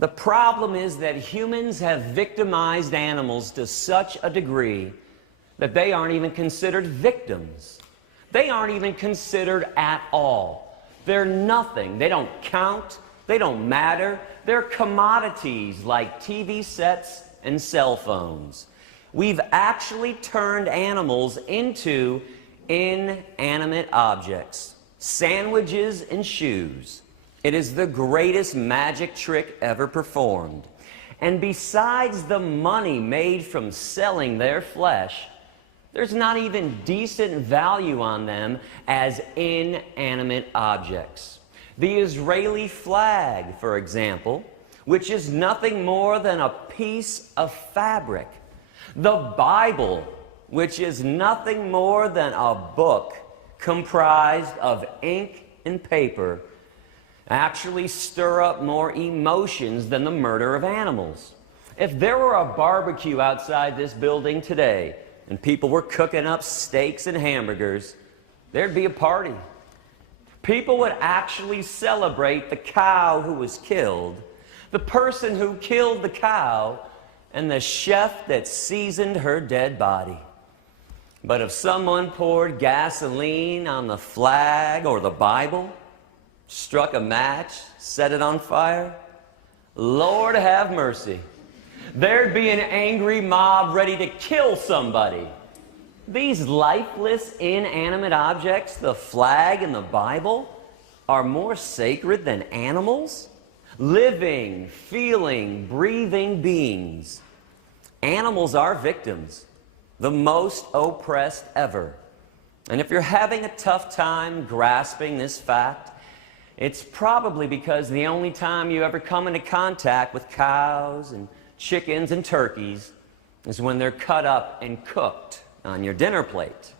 The problem is that humans have victimized animals to such a degree that they aren't even considered victims. They aren't even considered at all. They're nothing. They don't count. They don't matter. They're commodities like TV sets and cell phones. We've actually turned animals into inanimate objects, sandwiches and shoes. It is the greatest magic trick ever performed. And besides the money made from selling their flesh, there's not even decent value on them as inanimate objects. The Israeli flag, for example, which is nothing more than a piece of fabric. The Bible, which is nothing more than a book comprised of ink and paper, actually stir up more emotions than the murder of animals. If there were a barbecue outside this building today and people were cooking up steaks and hamburgers, there'd be a party. People would actually celebrate the cow who was killed, the person who killed the cow, and the chef that seasoned her dead body. But if someone poured gasoline on the flag or the Bible, struck a match, set it on fire, Lord have mercy, there'd be an angry mob ready to kill somebody. These lifeless, inanimate objects, the flag and the Bible, are more sacred than animals? Living, feeling, breathing beings. Animals are victims, the most oppressed ever. And if you're having a tough time grasping this fact, it's probably because the only time you ever come into contact with cows and chickens and turkeys is when they're cut up and cooked on your dinner plate.